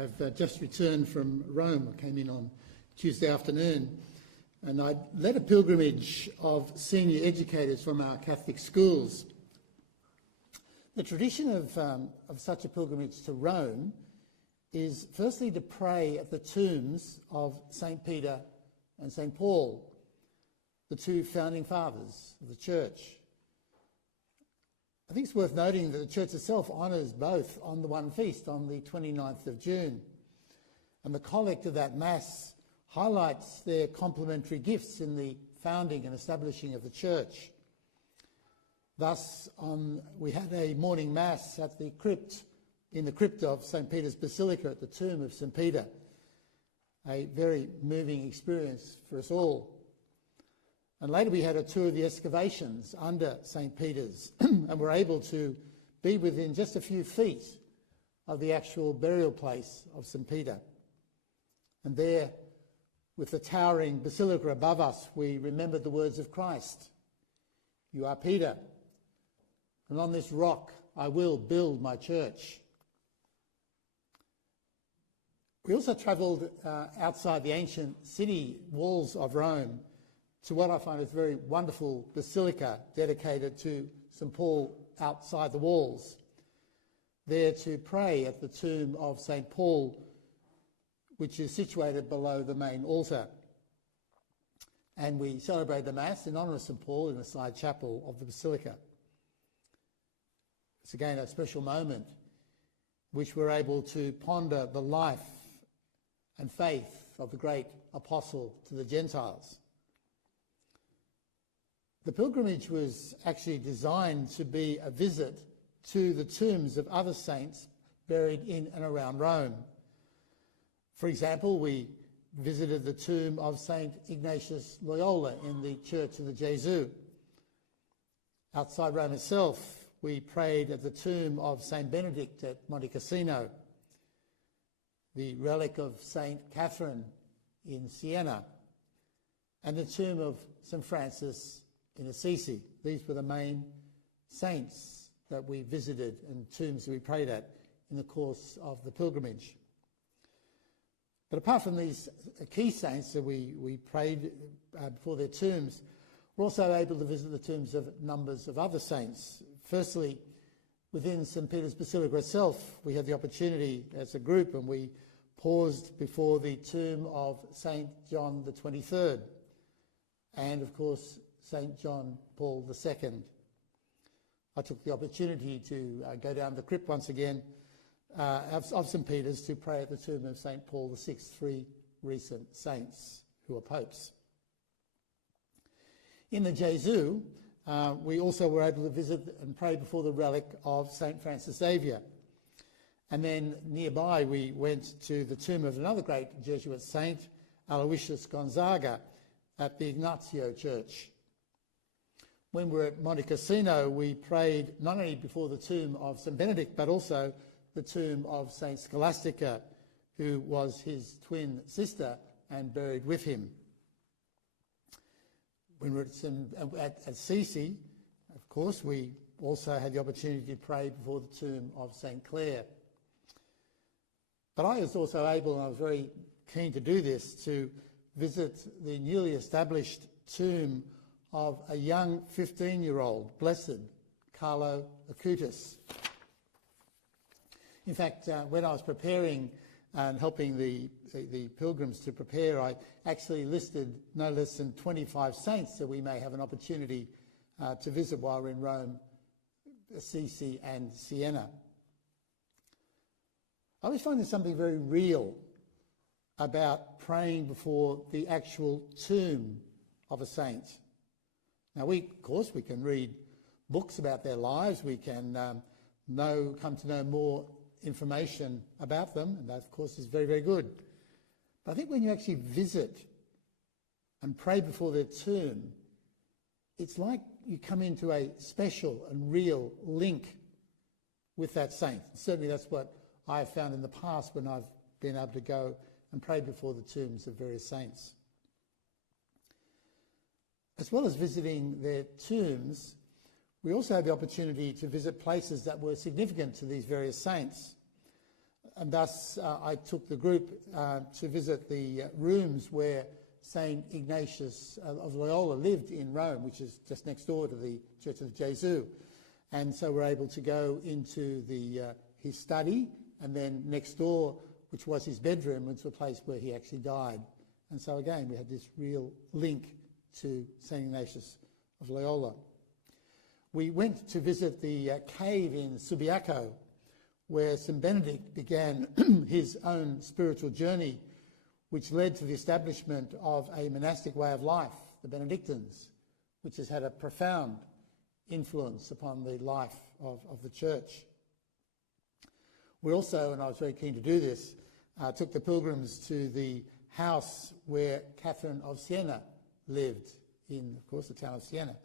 I've just returned from Rome. I came in on Tuesday afternoon, and I led a pilgrimage of senior educators from our Catholic schools. The tradition of such a pilgrimage to Rome is firstly to pray at the tombs of St. Peter and St. Paul, the two founding fathers of the Church. I think it's worth noting that the Church itself honours both on the one feast, on the 29th of June. And the collect of that Mass highlights their complementary gifts in the founding and establishing of the Church. Thus, we had a morning Mass at the crypt, in the crypt of St. Peter's Basilica at the tomb of St. Peter. A very moving experience for us all. And later we had a tour of the excavations under St. Peter's and were able to be within just a few feet of the actual burial place of St. Peter. And there, with the towering basilica above us, we remembered the words of Christ. You are Peter, and on this rock I will build my church. We also travelled outside the ancient city walls of Rome to what I find is a very wonderful basilica dedicated to St. Paul outside the walls, there to pray at the tomb of St. Paul, which is situated below the main altar. And we celebrate the Mass in honour of St. Paul in the side chapel of the basilica. It's again a special moment which we're able to ponder the life and faith of the great apostle to the Gentiles. The pilgrimage was actually designed to be a visit to the tombs of other saints buried in and around Rome. For example, we visited the tomb of St. Ignatius Loyola in the Church of the Gesù. Outside Rome itself, we prayed at the tomb of St. Benedict at Monte Cassino, the relic of St. Catherine in Siena, and the tomb of St. Francis in Assisi. These were the main saints that we visited and tombs that we prayed at in the course of the pilgrimage. But apart from these key saints that we prayed before their tombs, we're also able to visit the tombs of numbers of other saints. Firstly, within St. Peter's Basilica itself, we had the opportunity as a group, and we paused before the tomb of St. John the 23rd, and of course St. John Paul II. I took the opportunity to go down the crypt once again of St. Peter's to pray at the tomb of St. Paul VI, three recent saints who are popes. In the Gesù, we also were able to visit and pray before the relic of St. Francis Xavier. And then nearby we went to the tomb of another great Jesuit saint, Aloysius Gonzaga, at the Ignazio Church. When we were at Monte Cassino, we prayed not only before the tomb of St. Benedict, but also the tomb of St. Scholastica, who was his twin sister and buried with him. When we were at Assisi, of course, we also had the opportunity to pray before the tomb of St. Clare. But I was also able, and I was very keen to do this, to visit the newly established tomb of a young 15-year-old, blessed Carlo Acutis. In fact, when I was preparing and helping the pilgrims to prepare, I actually listed no less than 25 saints that we may have an opportunity to visit while we're in Rome, Assisi and Siena. I always find there's something very real about praying before the actual tomb of a saint. Now, of course, we can read books about their lives, we can come to know more information about them, and that, of course, is very, very good. But I think when you actually visit and pray before their tomb, it's like you come into a special and real link with that saint. Certainly that's what I have found in the past when I've been able to go and pray before the tombs of various saints. As well as visiting their tombs, we also had the opportunity to visit places that were significant to these various saints. And thus I took the group to visit the rooms where St. Ignatius of Loyola lived in Rome, which is just next door to the Church of Jesu. And so we're able to go into his study, and then next door, which was his bedroom, was the place where he actually died. And so again, we had this real link to St. Ignatius of Loyola. We went to visit the cave in Subiaco, where St. Benedict began his own spiritual journey, which led to the establishment of a monastic way of life, the Benedictines, which has had a profound influence upon the life of the church. We also, and I was very keen to do this, took the pilgrims to the house where Catherine of Siena lived in, of course, the town of Siena.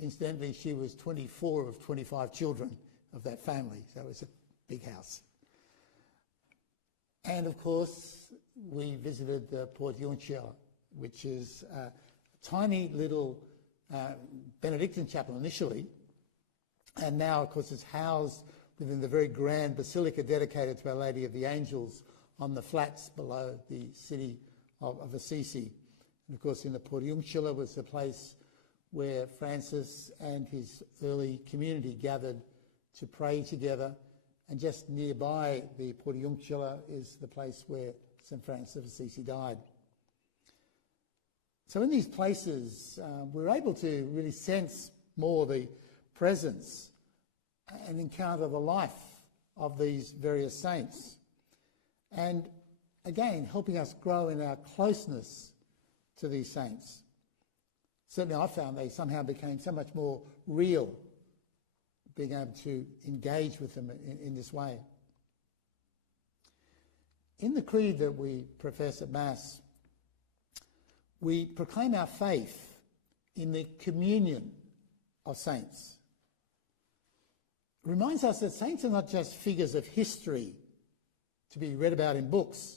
Incidentally, she was 24 of 25 children of that family, so it was a big house. And of course, we visited the Portiuncula, which is a tiny little Benedictine chapel initially, and now, of course, it's housed within the very grand basilica dedicated to Our Lady of the Angels on the flats below the city of Assisi. And of course, in the Portiuncula was the place where Francis and his early community gathered to pray together, and just nearby the Portiuncula is the place where St. Francis of Assisi died. So in these places, we're able to really sense more the presence and encounter the life of these various saints. And again, helping us grow in our closeness to these saints. Certainly I found they somehow became so much more real, being able to engage with them in this way. In the creed that we profess at Mass, we proclaim our faith in the communion of saints. It reminds us that saints are not just figures of history to be read about in books.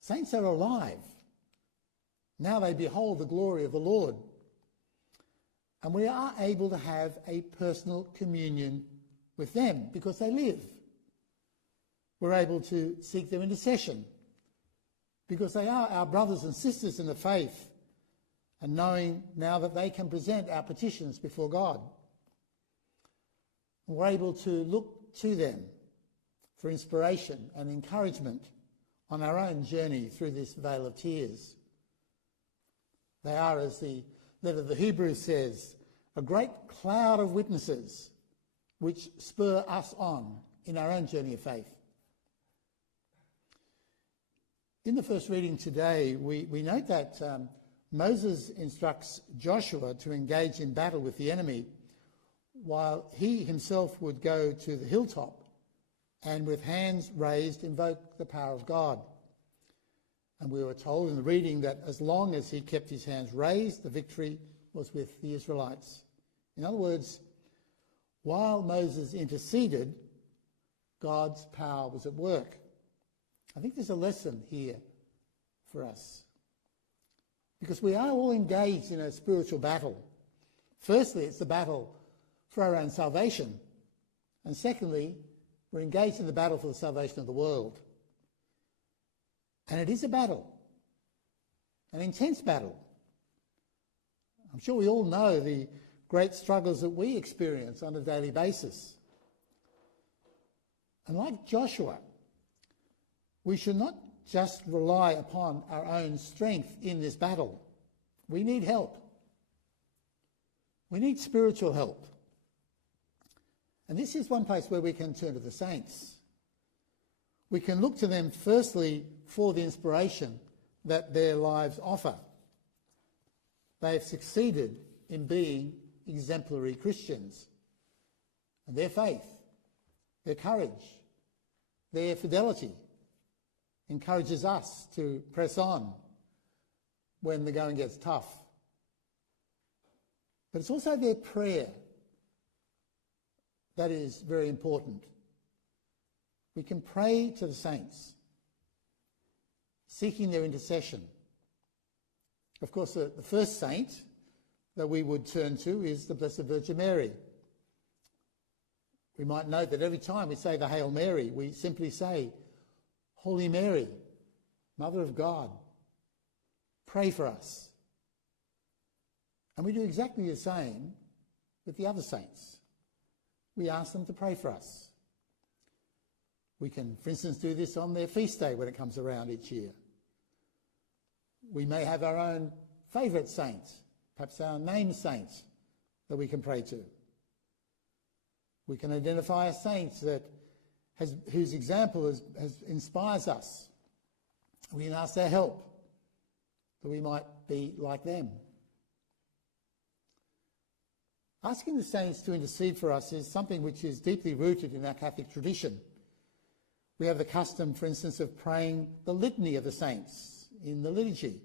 Saints are alive. Now they behold the glory of the Lord. And we are able to have a personal communion with them because they live. We're able to seek their intercession because they are our brothers and sisters in the faith, and knowing now that they can present our petitions before God. We're able to look to them for inspiration and encouragement on our own journey through this vale of tears. They are, as the letter of the Hebrews says, a great cloud of witnesses which spur us on in our own journey of faith. In the first reading today, we note that Moses instructs Joshua to engage in battle with the enemy, while he himself would go to the hilltop and with hands raised invoke the power of God. And we were told in the reading that as long as he kept his hands raised, the victory was with the Israelites. In other words, while Moses interceded, God's power was at work. I think there's a lesson here for us, because we are all engaged in a spiritual battle. Firstly, it's the battle for our own salvation. And secondly, we're engaged in the battle for the salvation of the world. And it is a battle, an intense battle. I'm sure we all know the great struggles that we experience on a daily basis. And like Joshua, we should not just rely upon our own strength in this battle. We need help. We need spiritual help. And this is one place where we can turn to the saints. We can look to them firstly for the inspiration that their lives offer. They have succeeded in being exemplary Christians. And their faith, their courage, their fidelity encourages us to press on when the going gets tough. But it's also their prayer that is very important. We can pray to the saints, seeking their intercession. Of course, the first saint that we would turn to is the Blessed Virgin Mary. We might note that every time we say the Hail Mary, we simply say, Holy Mary, Mother of God, pray for us. And we do exactly the same with the other saints. We ask them to pray for us. We can, for instance, do this on their feast day when it comes around each year. We may have our own favourite saint, perhaps our name saint, that we can pray to. We can identify a saint whose example inspires us. We can ask their help, that we might be like them. Asking the saints to intercede for us is something which is deeply rooted in our Catholic tradition. We have the custom, for instance, of praying the litany of the saints in the liturgy.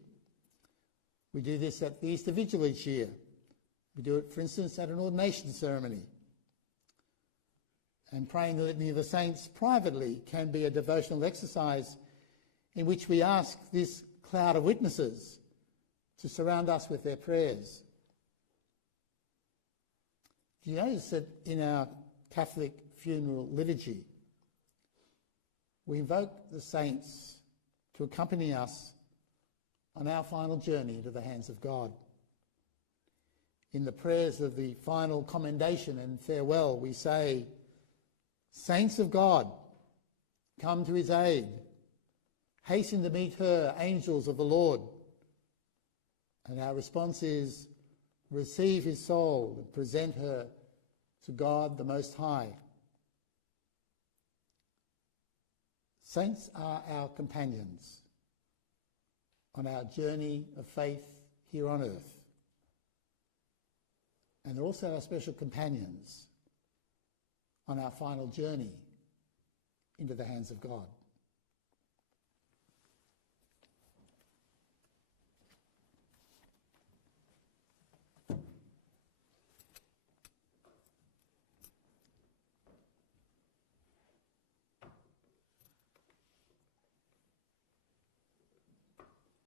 We do this at the Easter Vigil each year. We do it, for instance, at an ordination ceremony. And praying the litany of the saints privately can be a devotional exercise in which we ask this cloud of witnesses to surround us with their prayers. Do you notice that in our Catholic funeral liturgy, we invoke the saints to accompany us on our final journey into the hands of God? In the prayers of the final commendation and farewell, we say, Saints of God, come to his aid. Hasten to meet her, angels of the Lord. And our response is, receive his soul and present her to God the Most High. Saints are our companions on our journey of faith here on earth. And they're also our special companions on our final journey into the hands of God.